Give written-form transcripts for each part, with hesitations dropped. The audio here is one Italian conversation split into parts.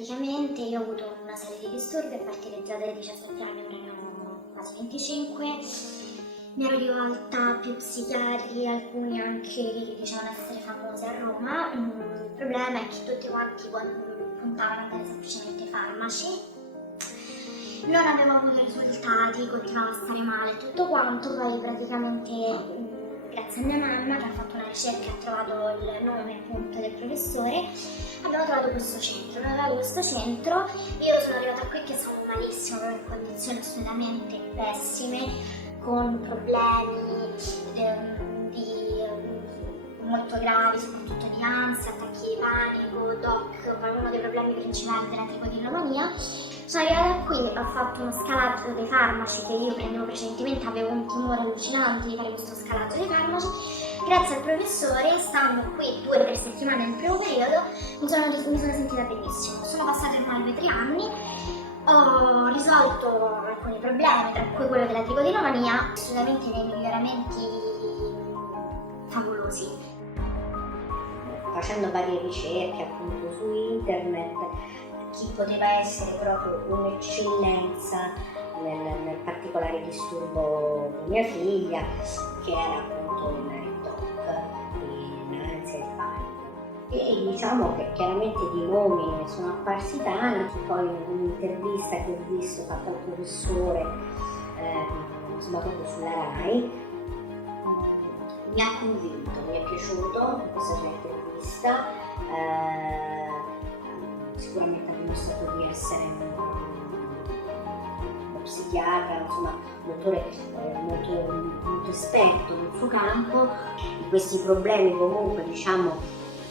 praticamente io ho avuto una serie di disturbi a partire già dai 17 anni, ora ne ho quasi 25. Mi ero rivolta a più psichiatri, alcuni anche che dicevano essere famosi a Roma. Il problema è che tutti quanti puntavano a dare semplicemente farmaci. Non avevo avuto risultati, continuavo a stare male, tutto quanto. Poi praticamente grazie a mia mamma che ha fatto una ricerca e ha trovato il nome appunto del professore, abbiamo trovato questo centro. Io sono arrivata qui che sono malissimo, proprio in condizioni assolutamente pessime, con problemi molto gravi, soprattutto di ansia, attacchi di panico, TOC, uno dei problemi principali della tricotillomania. Sono arrivata qui, ho fatto uno scalaggio dei farmaci che io prendevo precedentemente, avevo un timore allucinante di fare questo scalaggio dei farmaci. Grazie al professore, stando qui 2 o 3 settimane nel primo periodo, mi sono sentita benissimo. Sono passati ormai 2 o 3 anni, ho risolto alcuni problemi, tra cui quello della tricotillomania, assolutamente dei miglioramenti favolosi. Facendo varie ricerche appunto su internet, chi poteva essere proprio un'eccellenza nel particolare disturbo di mia figlia, che era appunto il TOC, l'ansia e il panico. E diciamo che chiaramente di nomi sono apparsi tanti. Poi in un'intervista che ho visto fatta al professore, insomma proprio sulla RAI, mi ha convinto, mi è piaciuto questa sua intervista. Sicuramente ha dimostrato di essere uno psichiatra, insomma un dottore molto esperto nel suo campo, di questi problemi comunque diciamo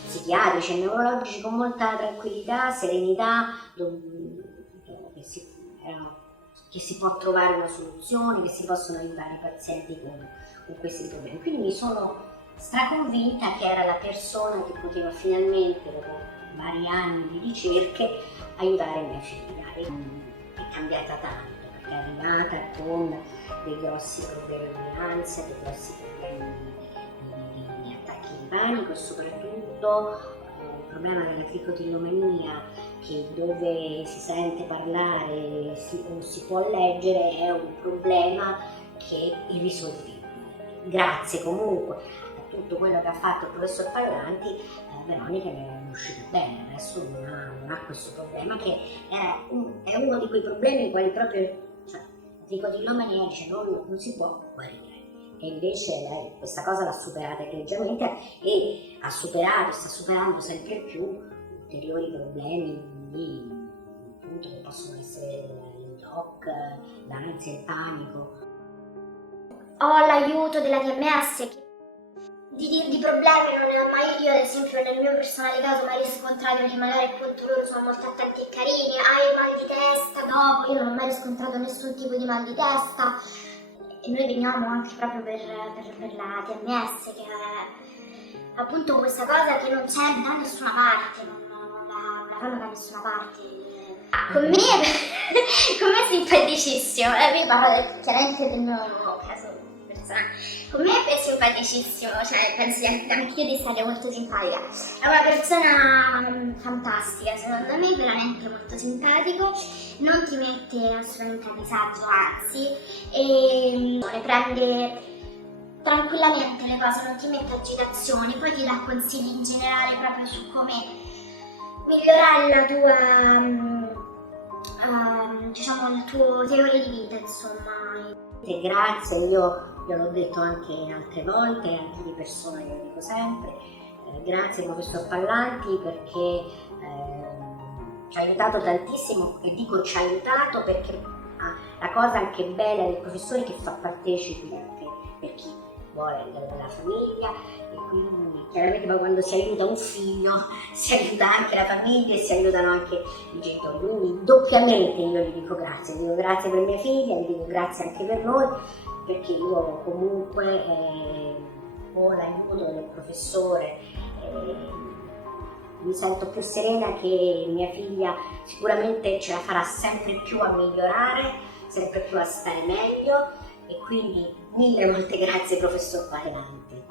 psichiatrici e neurologici con molta tranquillità, serenità, che si può trovare una soluzione, che si possono aiutare i pazienti con questi problemi. Quindi mi sono straconvinta che era la persona che poteva finalmente, dopo vari anni di ricerche, aiutare mia figlia. E è cambiata tanto, perché è arrivata con dei grossi problemi di ansia, dei grossi problemi di attacchi di panico e soprattutto il problema della tricotillomania, che dove si sente parlare o si può leggere è un problema che è irrisolvibile. Grazie comunque a tutto quello che ha fatto il professor Pallanti, Veronica ne è uscita bene, adesso non ha questo problema, che è uno di quei problemi in quali proprio, cioè, la tricotillomania dice non si può guarire. E invece lei questa cosa l'ha superata egregiamente e sta superando sempre più ulteriori problemi appunto, che possono essere il TOC, l'ansia e il panico. Ho l'aiuto della TMS, di problemi non ne ho mai, io ad esempio nel mio personale caso mai riscontrato, perché magari appunto loro sono molto attenti e carini, hai mal di testa, dopo io non ho mai riscontrato nessun tipo di mal di testa. E noi veniamo anche proprio per la TMS, che è appunto questa cosa che non c'è da nessuna parte, non la fanno da nessuna parte. Con me è simpaticissimo, vi parlo chiaramente del mio caso personale. Con me è simpaticissimo, cioè penso anch'io di stare molto simpatica. È una persona fantastica, secondo me, veramente molto simpatico, non ti mette assolutamente a disagio, anzi, e ne prende tranquillamente le cose, non ti mette agitazioni, poi ti dà consigli in generale proprio su come migliorare la tua, diciamo, il tuo teoria di vita, insomma. E grazie, io l'ho detto anche altre volte, anche di persona io lo dico sempre, grazie professor Pallanti, perché ci ha aiutato tantissimo, e dico ci ha aiutato perché la cosa anche bella del professore è che fa partecipi anche per chi vuole della famiglia, e quindi chiaramente poi quando si aiuta un figlio si aiuta anche la famiglia e si aiutano anche i genitori, quindi doppiamente io gli dico grazie per mia figlia, gli dico grazie anche per noi, perché io comunque ho l'aiuto del professore, mi sento più serena che mia figlia sicuramente ce la farà sempre più a migliorare, sempre più a stare meglio, e quindi mille volte grazie professor Pallanti.